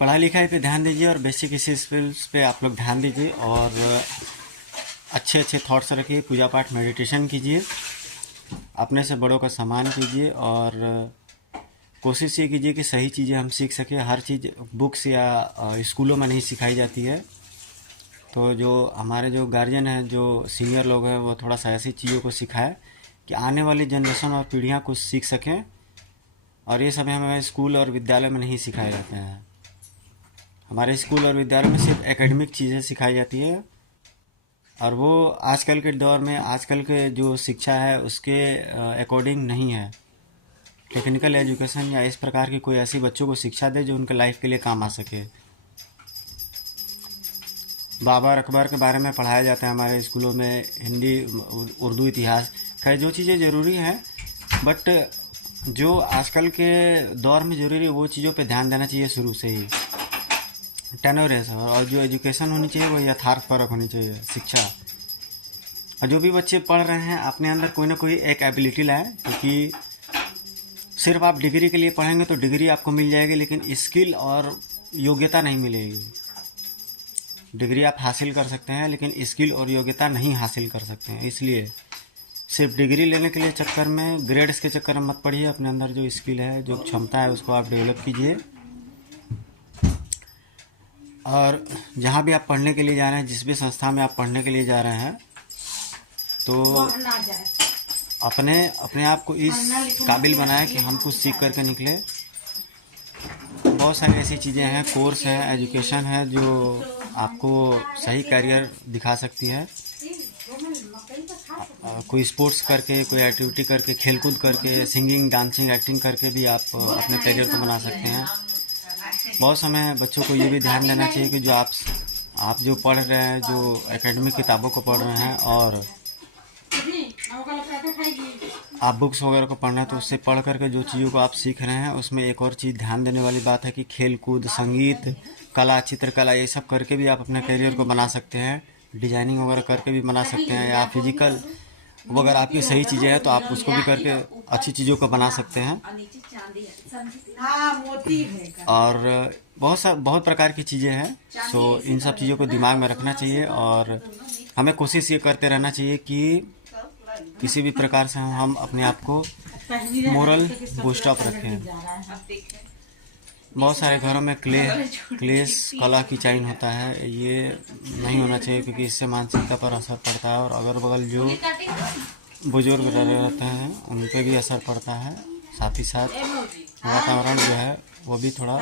पढ़ाई लिखाई पे ध्यान दीजिए और बेसिक स्किल्स पे आप लोग ध्यान दीजिए और अच्छे अच्छे थॉट्स रखिए, पूजा पाठ मेडिटेशन कीजिए, अपने से बड़ों का सम्मान कीजिए और कोशिश ये कीजिए कि सही चीज़ें हम सीख सकें। हर चीज़ बुक्स या स्कूलों में नहीं सिखाई जाती है। तो जो हमारे जो गार्जियन हैं, जो सीनियर लोग हैं, वो थोड़ा सा ऐसी चीज़ों को सिखाए कि आने वाली जनरेशन और पीढ़ियाँ कुछ सीख सकें। और ये सब हमें स्कूल और विद्यालय में नहीं सिखाए जाते हैं। हमारे स्कूल और विद्यालय में सिर्फ एकेडमिक चीज़ें सिखाई जाती है और वो आजकल के दौर में, आजकल के जो शिक्षा है उसके अकॉर्डिंग नहीं है। टेक्निकल एजुकेशन या इस प्रकार की कोई ऐसी बच्चों को शिक्षा दे जो उनके लाइफ के लिए काम आ सके। बाबर अकबर के बारे में पढ़ाया जाता है हमारे स्कूलों में, हिंदी, उर्दू, इतिहास। खैर जो चीज़ें ज़रूरी हैं, बट जो आजकल के दौर में ज़रूरी है वो चीज़ों पे ध्यान देना चाहिए शुरू से ही, टेनोरेस। और जो एजुकेशन होनी चाहिए वो यथार्थपरक होनी चाहिए, शिक्षा। और जो भी बच्चे पढ़ रहे हैं अपने अंदर कोई ना कोई एक एबिलिटी लाएं, क्योंकि सिर्फ आप डिग्री के लिए पढ़ेंगे तो डिग्री आपको मिल जाएगी, लेकिन स्किल और योग्यता नहीं मिलेगी। डिग्री आप हासिल कर सकते हैं लेकिन स्किल और योग्यता नहीं हासिल कर सकते हैं। इसलिए सिर्फ डिग्री लेने के लिए चक्कर में, ग्रेड्स के चक्कर में मत पढ़िए। अपने अंदर जो स्किल है, जो क्षमता है, उसको आप डेवलप कीजिए। और जहाँ भी आप पढ़ने के लिए जा रहे हैं, जिस भी संस्था में आप पढ़ने के लिए जा रहे हैं, तो अपने आप को इस काबिल बनाएं कि हम कुछ सीख करके निकले। बहुत सारी ऐसी चीज़ें हैं, कोर्स हैं, एजुकेशन है जो आपको सही करियर दिखा सकती है। कोई स्पोर्ट्स करके, कोई एक्टिविटी करके, खेलकूद करके, सिंगिंग, डांसिंग, एक्टिंग करके भी आप अपने करियर को बना सकते हैं। बहुत समय बच्चों को ये भी ध्यान देना चाहिए कि जो आप जो पढ़ रहे हैं, जो एकेडमिक किताबों को पढ़ रहे हैं और आप बुक्स वगैरह को पढ़ना है, तो उससे पढ़ करके जो चीज़ों को आप सीख रहे हैं उसमें एक और चीज़ ध्यान देने वाली बात है कि खेल कूद, संगीत, कला, चित्रकला, ये सब करके भी आप अपने करियर को बना सकते हैं। डिजाइनिंग वगैरह करके भी बना सकते हैं, या फिजिकल वगैरह आपकी सही चीज़ें हैं तो आप उसको भी करके अच्छी चीज़ों को बना सकते हैं। और बहुत प्रकार की चीज़ें हैं। सो इन सब चीज़ों को दिमाग में रखना चाहिए और हमें कोशिश ये करते रहना चाहिए कि किसी भी प्रकार से हम अपने आप को मोरल बूस्ट अप रखें। बहुत सारे घरों में क्लेश, कला की चाइन होता है, ये नहीं होना चाहिए क्योंकि इससे मानसिकता पर असर पड़ता है और अगल बगल जो बुजुर्ग रहते हैं उन पर भी असर पड़ता है। साथ ही साथ वातावरण जो है वो भी थोड़ा